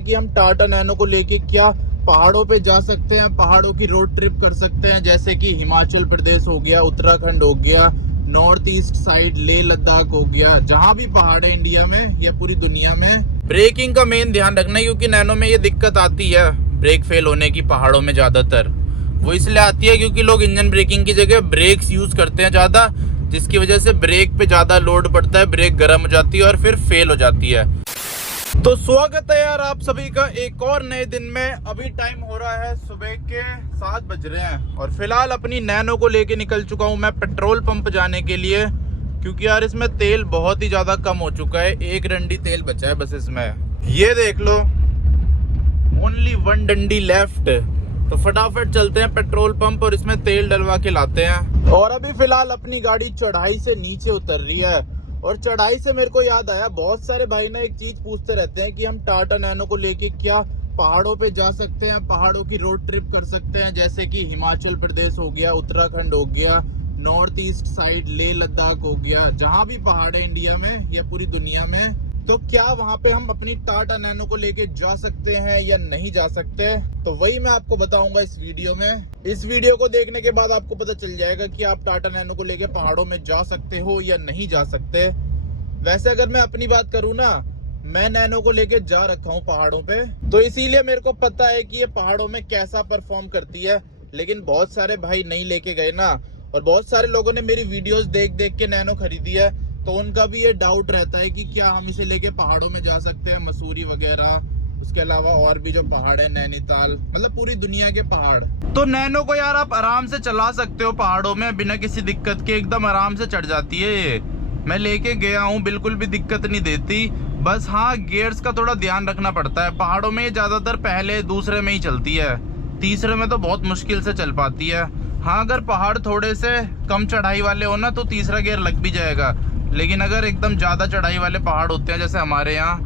कि हम टाटा नैनो को लेके क्या पहाड़ों पे जा सकते हैं, पहाड़ों की रोड ट्रिप कर सकते हैं, जैसे कि हिमाचल प्रदेश हो गया, उत्तराखंड हो गया, north east side Leh Ladakh हो गया, जहां भी पहाड़ है इंडिया में या पूरी दुनिया में। ब्रेकिंग का मेन ध्यान रखना है क्योंकि नैनो में ये दिक्कत आती है ब्रेक फेल होने की पहाड़ों में ज्यादातर। वो इसलिए आती है क्योंकि लोग इंजन ब्रेकिंग की जगह ब्रेक्स यूज करते हैं ज्यादा, जिसकी वजह से ब्रेक पे ज्यादा लोड पड़ता है, ब्रेक गर्म हो जाती है और फिर फेल हो जाती है। तो स्वागत है यार आप सभी का एक और नए दिन में। अभी टाइम हो रहा है सुबह के 7 बज रहे हैं और फिलहाल अपनी नैनो को लेके निकल चुका हूँ मैं पेट्रोल पंप जाने के लिए, क्योंकि यार इसमें तेल बहुत ही ज्यादा कम हो चुका है। 1 डंडी तेल बचा है बस इसमें, ये देख लो, ओनली 1 डंडी लेफ्ट। तो फटाफट चलते हैं पेट्रोल पंप और इसमें तेल डलवा के लाते हैं। और अभी फिलहाल अपनी गाड़ी चढ़ाई से नीचे उतर रही है और चढ़ाई से मेरे को याद आया, बहुत सारे भाई ना एक चीज पूछते रहते हैं कि हम टाटा नैनो को लेके क्या पहाड़ों पे जा सकते हैं, पहाड़ों की रोड ट्रिप कर सकते हैं, जैसे कि हिमाचल प्रदेश हो गया, उत्तराखंड हो गया, north east side Leh Ladakh हो गया, जहां भी पहाड़ है इंडिया में या पूरी दुनिया में। तो क्या वहां पे हम अपनी टाटा नैनो को लेके जा सकते हैं या नहीं जा सकते? तो वही मैं आपको बताऊंगा इस वीडियो में। इस वीडियो को देखने के बाद आपको पता चल जाएगा कि आप टाटा नैनो को लेके पहाड़ों में जा सकते हो या नहीं जा सकते। वैसे अगर मैं अपनी बात करूँ ना, मैं नैनो को लेके जा रखा हूँ पहाड़ों पे, तो इसीलिए मेरे को पता है कि ये पहाड़ों में कैसा परफॉर्म करती है। लेकिन बहुत सारे भाई नहीं लेके गए ना, और बहुत सारे लोगों ने मेरी वीडियोस देख देख के नैनो खरीदी है, तो उनका भी ये डाउट रहता है कि क्या हम इसे लेके पहाड़ों में जा सकते हैं, मसूरी वगैरह, उसके अलावा और भी जो पहाड़ है, नैनीताल, मतलब पूरी दुनिया के पहाड़। तो नैनो को यार आप आराम से चला सकते हो पहाड़ों में बिना किसी दिक्कत के, एकदम आराम से चढ़ जाती है ये। मैं लेके गया हूँ, बिल्कुल भी दिक्कत नहीं देती। बस हाँ, गियर्स का थोड़ा ध्यान रखना पड़ता है। पहाड़ों में ये ज्यादातर पहले दूसरे में ही चलती है, तीसरे में तो बहुत मुश्किल से चल पाती है। हाँ, अगर पहाड़ थोड़े से कम चढ़ाई वाले हो ना तो तीसरा गियर लग भी जाएगा, लेकिन अगर एकदम ज्यादा चढ़ाई वाले पहाड़ होते हैं जैसे हमारे यहाँ,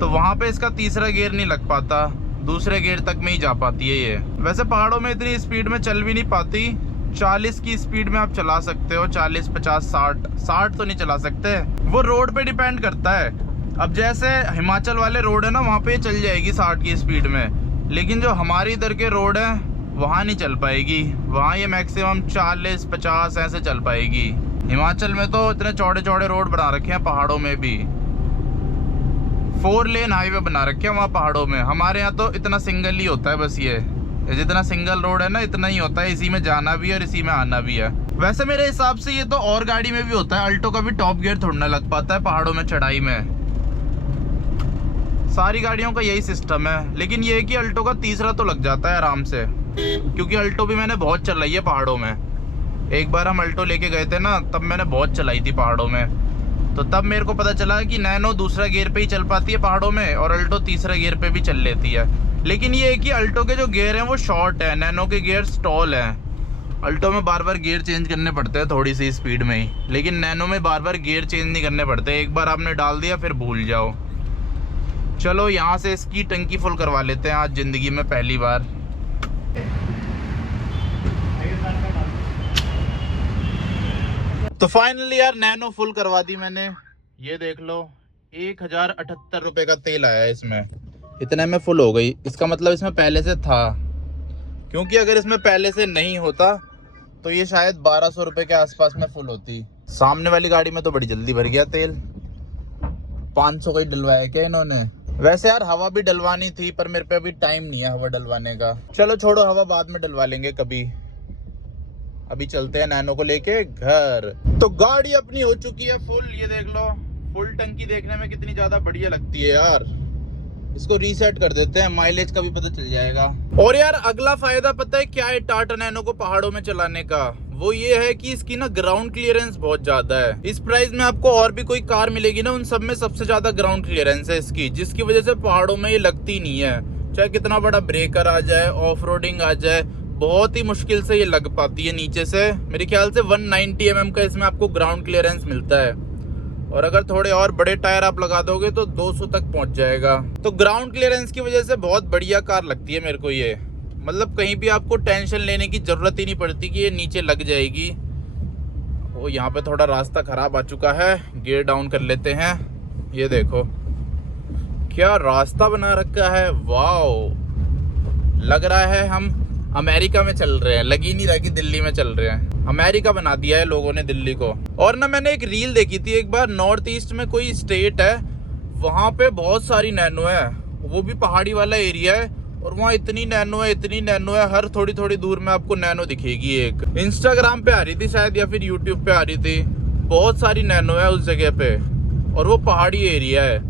तो वहां पे इसका तीसरा गियर नहीं लग पाता, दूसरे गियर तक में ही जा पाती है ये। वैसे पहाड़ों में इतनी स्पीड में चल भी नहीं पाती, 40 की स्पीड में आप चला सकते हो, 40, 50, 60 तो नहीं चला सकते, वो रोड पे डिपेंड करता है। अब जैसे हिमाचल वाले रोड है ना, वहाँ पे चल जाएगी 60 की स्पीड में, लेकिन जो हमारे इधर के रोड है वहाँ नहीं चल पाएगी, वहाँ ये मैक्सिमम 40, 50 ऐसे चल पाएगी। हिमाचल में तो इतने चौड़े चौड़े रोड बना रखे हैं पहाड़ों में भी, 4 लेन हाईवे बना रखे हैं वहाँ पहाड़ों में। हमारे यहाँ तो इतना सिंगल ही होता है, बस ये जितना सिंगल रोड है ना इतना ही होता है, इसी में जाना भी है और इसी में आना भी है। वैसे मेरे हिसाब से ये तो और गाड़ी में भी होता है, अल्टो का भी टॉप गियर थोड़ा ना लग पाता है पहाड़ों में चढ़ाई में, सारी गाड़ियों का यही सिस्टम है। लेकिन ये है कि अल्टो का तीसरा तो लग जाता है आराम से, क्योंकि अल्टो भी मैंने बहुत चलाई है पहाड़ों में। एक बार हम अल्टो लेके गए थे ना, तब मैंने बहुत चलाई थी पहाड़ों में, तो तब मेरे को पता चला कि नैनो दूसरा गियर पे ही चल पाती है पहाड़ों में और अल्टो तीसरा गियर पे भी चल लेती है। लेकिन ये है कि अल्टो के जो गियर हैं वो शॉर्ट है, नैनो के गियर टॉल हैं। अल्टो में बार बार गियर चेंज करने पड़ते हैं थोड़ी सी स्पीड में ही, लेकिन नैनो में बार बार गियर चेंज नहीं करने पड़ते, एक बार आपने डाल दिया फिर भूल जाओ। चलो यहाँ से इसकी टंकी फुल करवा लेते हैं आज जिंदगी में पहली बार। तो फाइनली यार नैनो फुल करवा दी मैंने, ये देख लो 1078 रुपये का तेल आया इसमें, इतने में फुल हो गई। इसका मतलब इसमें पहले से था, क्योंकि अगर इसमें पहले से नहीं होता तो ये शायद 1200 रुपये के आसपास में फुल होती। सामने वाली गाड़ी में तो बड़ी जल्दी भर गया तेल, 500 का ही डलवाया क्या इन्होंने। वैसे यार हवा भी डलवानी थी, पर मेरे पे अभी टाइम नहीं है हवा डलवाने का। चलो छोड़ो, हवा बाद में डलवा लेंगे कभी, अभी चलते हैं नैनो को लेके घर। तो गाड़ी अपनी हो चुकी है फुल, ये देख लो, फुल टंकी देखने में कितनी ज्यादा बढ़िया लगती है यार। इसको रीसेट कर देते हैं, माइलेज का भी पता चल जाएगा। और यार अगला फायदा पता है क्या है टाटा नैनो को पहाड़ों में चलाने का? वो ये है कि इसकी ना ग्राउंड क्लियरेंस बहुत ज्यादा है। इस प्राइस में आपको और भी कोई कार मिलेगी ना, उन सब में सबसे ज्यादा ग्राउंड क्लियरेंस है इसकी, जिसकी वजह से पहाड़ों में ये लगती नहीं है। चाहे कितना बड़ा ब्रेकर आ जाए, ऑफ रोडिंग आ जाए, बहुत ही मुश्किल से ये लग पाती है नीचे से। मेरे ख्याल से 190 mm का इसमें आपको ग्राउंड क्लियरेंस मिलता है, और अगर थोड़े और बड़े टायर आप लगा दोगे तो 200 तक पहुंच जाएगा। तो ग्राउंड क्लियरेंस की वजह से बहुत बढ़िया कार लगती है मेरे को ये, मतलब कहीं भी आपको टेंशन लेने की जरूरत ही नहीं पड़ती कि ये नीचे लग जाएगी। वो यहाँ पे थोड़ा रास्ता खराब आ चुका है, गियर डाउन कर लेते हैं। ये देखो क्या रास्ता बना रखा है, वाओ। लग रहा है हम अमेरिका में चल रहे हैं, लग ही नहीं रहा कि दिल्ली में चल रहे हैं। अमेरिका बना दिया है लोगों ने दिल्ली को। और ना मैंने एक रील देखी थी एक बार, नॉर्थ ईस्ट में कोई स्टेट है, वहाँ पे बहुत सारी नैनो है, वो भी पहाड़ी वाला एरिया है, और वहाँ इतनी नैनो है, हर थोड़ी थोड़ी दूर में आपको नैनो दिखेगी। एक इंस्टाग्राम पे आ रही थी शायद, या फिर यूट्यूब पे आ रही थी। बहुत सारी नैनो है उस जगह पे, और वो पहाड़ी एरिया है।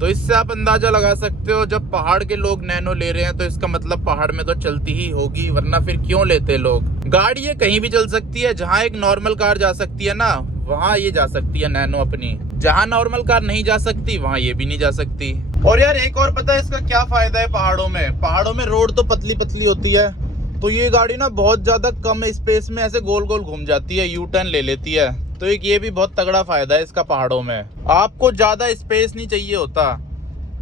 तो इससे आप अंदाजा लगा सकते हो, जब पहाड़ के लोग नैनो ले रहे हैं तो इसका मतलब पहाड़ में तो चलती ही होगी, वरना फिर क्यों लेते लोग। गाड़ी ये कहीं भी चल सकती है, जहाँ एक नॉर्मल कार जा सकती है ना, वहाँ ये जा सकती है नैनो अपनी। जहाँ नॉर्मल कार नहीं जा सकती, वहाँ ये भी नहीं जा सकती। और यार एक और पता है इसका क्या फायदा है पहाड़ों में? पहाड़ों में रोड तो पतली पतली होती है, तो ये गाड़ी ना बहुत ज्यादा कम स्पेस में ऐसे गोल गोल घूम जाती है, यू टर्न ले लेती है। तो एक ये भी बहुत तगड़ा फायदा है इसका पहाड़ों में। आपको ज्यादा स्पेस नहीं चाहिए होता,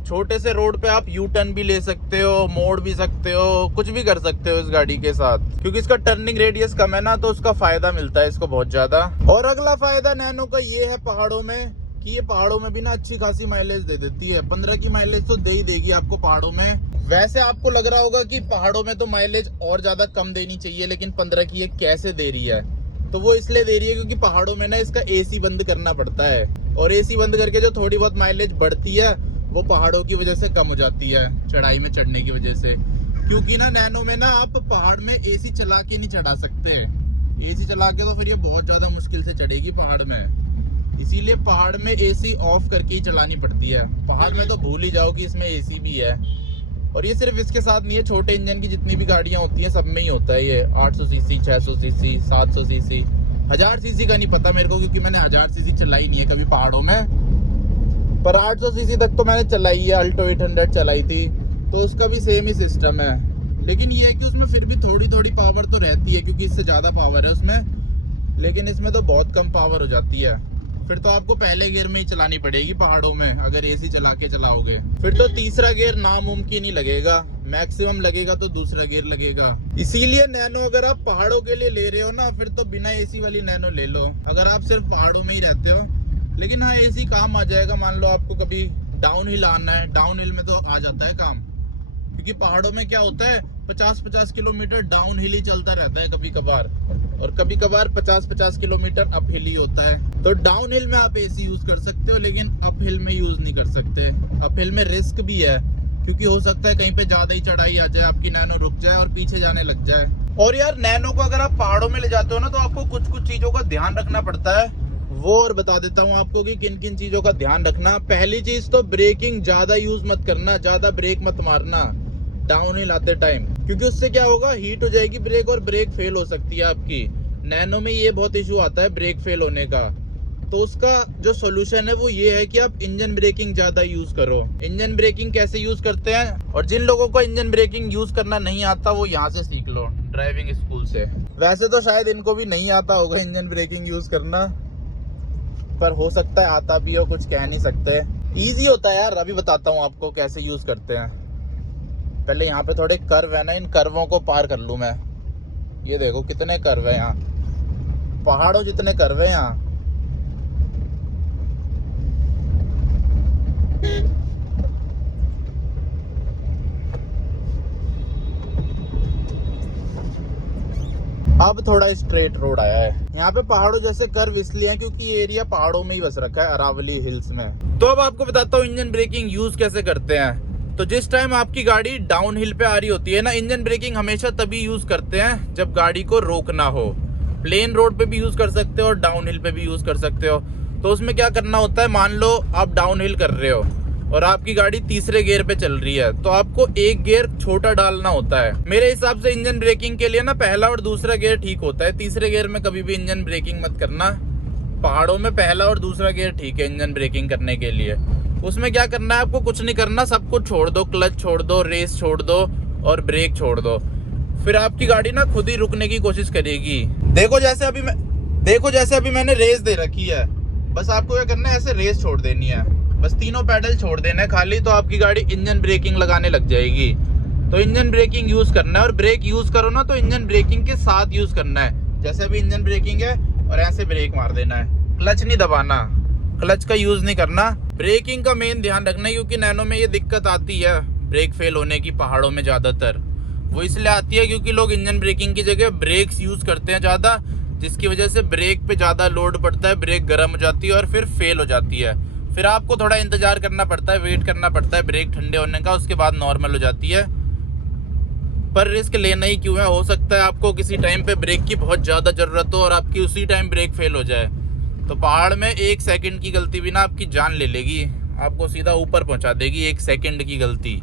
छोटे से रोड पे आप यू टर्न भी ले सकते हो, मोड़ भी सकते हो, कुछ भी कर सकते हो इस गाड़ी के साथ, क्योंकि इसका टर्निंग रेडियस कम है ना, तो उसका फायदा मिलता है इसको बहुत ज्यादा। और अगला फायदा नैनो का ये है पहाड़ों में, कि ये पहाड़ों में भी ना अच्छी खासी माइलेज दे देती है। 15 की माइलेज तो दे ही देगी आपको पहाड़ों में। वैसे आपको लग रहा होगा कि पहाड़ों में तो माइलेज और ज्यादा कम देनी चाहिए, लेकिन 15 की ये कैसे दे रही है? तो वो इसलिए दे रही है क्योंकि पहाड़ों में ना इसका एसी बंद करना पड़ता है, और एसी बंद करके जो थोड़ी बहुत माइलेज बढ़ती है वो पहाड़ों की वजह से कम हो जाती है, चढ़ाई में चढ़ने की वजह से। क्योंकि ना नैनो में ना आप पहाड़ में एसी चला के नहीं चढ़ा सकते, एसी चला के तो फिर ये बहुत ज्यादा मुश्किल से चढ़ेगी पहाड़ में। इसीलिए पहाड़ में एसी ऑफ करके ही चलानी पड़ती है। पहाड़ में तो भूल ही जाओ कि इसमें एसी भी है। और ये सिर्फ इसके साथ नहीं है, छोटे इंजन की जितनी भी गाड़ियां होती हैं सब में ही होता है ये। 800 सीसी, 600 सीसी, 700 सीसी, 1000 सीसी का नहीं पता मेरे को, क्योंकि मैंने 1000 सीसी चलाई नहीं है कभी पहाड़ों में, पर 800 सीसी तक तो मैंने चलाई है। अल्टो 800 चलाई थी, तो उसका भी सेम ही सिस्टम है। लेकिन ये है कि उसमें फिर भी थोड़ी थोड़ी पावर तो रहती है, क्योंकि इससे ज़्यादा पावर है उसमें, लेकिन इसमें तो बहुत कम पावर हो जाती है। फिर तो आपको पहले गियर में ही चलानी पड़ेगी पहाड़ों में, अगर एसी चला के चलाओगे। फिर तो तीसरा गियर नामुमकिन ही लगेगा, मैक्सिमम लगेगा तो दूसरा गियर लगेगा। इसीलिए नैनो अगर आप पहाड़ों के लिए ले रहे हो ना, फिर तो बिना एसी वाली नैनो ले लो, अगर आप सिर्फ पहाड़ों में ही रहते हो। लेकिन हाँ, एसी काम आ जाएगा, मान लो आपको कभी डाउन हिल आना है, डाउन हिल में तो आ जाता है काम, क्योंकि पहाड़ों में क्या होता है 50-50 किलोमीटर डाउन हिल ही चलता रहता है कभी कभार, और कभी कभार 50-50 किलोमीटर अप हिल ही होता है। तो डाउन हिल में आप एसी यूज कर सकते हो, लेकिन अप हिल में यूज नहीं कर सकते। अप हिल में रिस्क भी है, क्योंकि हो सकता है कहीं पे ज्यादा ही चढ़ाई आ जाए, आपकी नैनो रुक जाए और पीछे जाने लग जाए। और यार नैनो को अगर आप पहाड़ों में ले जाते हो ना, तो आपको कुछ कुछ चीजों का ध्यान रखना पड़ता है, वो और बता देता हूँ आपको कि किन किन चीजों का ध्यान रखना। पहली चीज तो ब्रेकिंग ज्यादा यूज मत करना, ज्यादा ब्रेक मत मारना डाउन हिल आते टाइम, क्योंकि उससे क्या होगा, हीट हो जाएगी ब्रेक और ब्रेक फेल हो सकती है आपकी। नैनो में ये बहुत इशू आता है ब्रेक फेल होने का। तो उसका जो सोल्यूशन है वो ये है कि आप इंजन ब्रेकिंग ज्यादा यूज करो। इंजन ब्रेकिंग कैसे यूज करते हैं, और जिन लोगों को इंजन ब्रेकिंग यूज करना नहीं आता वो यहाँ से सीख लो, ड्राइविंग स्कूल से। वैसे तो शायद इनको भी नहीं आता होगा इंजन ब्रेकिंग यूज करना, पर हो सकता है आता भी हो, कुछ कह नहीं सकते। इजी होता है यार, अभी बताता हूँ आपको कैसे यूज करते हैं। पहले यहाँ पे थोड़े कर्व है ना, इन कर्वों को पार कर लूँ मैं। ये देखो कितने कर्व है यहाँ, पहाड़ों जितने कर्व है यहाँ। अब थोड़ा स्ट्रेट रोड आया है। यहाँ पे पहाड़ों जैसे कर्व इसलिए हैं क्योंकि ये एरिया पहाड़ों में ही बस रखा है, अरावली हिल्स में। तो अब आपको बताता हूँ इंजन ब्रेकिंग यूज कैसे करते हैं। तो जिस टाइम आपकी गाड़ी डाउन हिल पे आ रही होती है ना, इंजन ब्रेकिंग हमेशा तभी यूज करते हैं जब गाड़ी को रोकना हो। प्लेन रोड पे भी यूज कर सकते हो और डाउन हिल पे भी यूज कर सकते हो। तो उसमें क्या करना होता है, मान लो आप डाउन हिल कर रहे हो और आपकी गाड़ी तीसरे गियर पे चल रही है, तो आपको एक गियर छोटा डालना होता है। मेरे हिसाब से इंजन ब्रेकिंग के लिए ना पहला और दूसरा गियर ठीक होता है, तीसरे गियर में कभी भी इंजन ब्रेकिंग मत करना। पहाड़ों में पहला और दूसरा गियर ठीक है इंजन ब्रेकिंग करने के लिए। उसमें क्या करना है, आपको कुछ नहीं करना, सब कुछ छोड़ दो, क्लच छोड़ दो, रेस छोड़ दो और ब्रेक छोड़ दो। फिर आपकी गाड़ी ना खुद ही रुकने की कोशिश करेगी। देखो जैसे अभी मैंने रेस दे रखी है, बस आपको क्या करना है, ऐसे रेस छोड़ देनी है, बस तीनों पैडल छोड़ देना है खाली, तो आपकी गाड़ी इंजन ब्रेकिंग लगाने लग जाएगी। तो इंजन ब्रेकिंग यूज करना है, और ब्रेक यूज करो ना तो इंजन ब्रेकिंग के साथ यूज करना है। जैसे अभी इंजन ब्रेकिंग है और ऐसे ब्रेक मार देना है, क्लच नहीं दबाना, क्लच का यूज नहीं करना, ब्रेकिंग का मेन ध्यान रखना है, क्योंकि नैनो में ये दिक्कत आती है ब्रेक फेल होने की पहाड़ों में ज़्यादातर। वो इसलिए आती है क्योंकि लोग इंजन ब्रेकिंग की जगह ब्रेक्स यूज़ करते हैं ज़्यादा, जिसकी वजह से ब्रेक पे ज़्यादा लोड पड़ता है, ब्रेक गर्म हो जाती है और फिर फेल हो जाती है। फिर आपको थोड़ा इंतज़ार करना पड़ता है, वेट करना पड़ता है ब्रेक ठंडे होने का, उसके बाद नॉर्मल हो जाती है। पर रिस्क लेना ही क्यों है, हो सकता है आपको किसी टाइम पे ब्रेक की बहुत ज़्यादा ज़रूरत हो और आपकी उसी टाइम ब्रेक फेल हो जाए, तो पहाड़ में 1 सेकंड की गलती भी ना आपकी जान ले लेगी, आपको सीधा ऊपर पहुंचा देगी 1 सेकंड की गलती।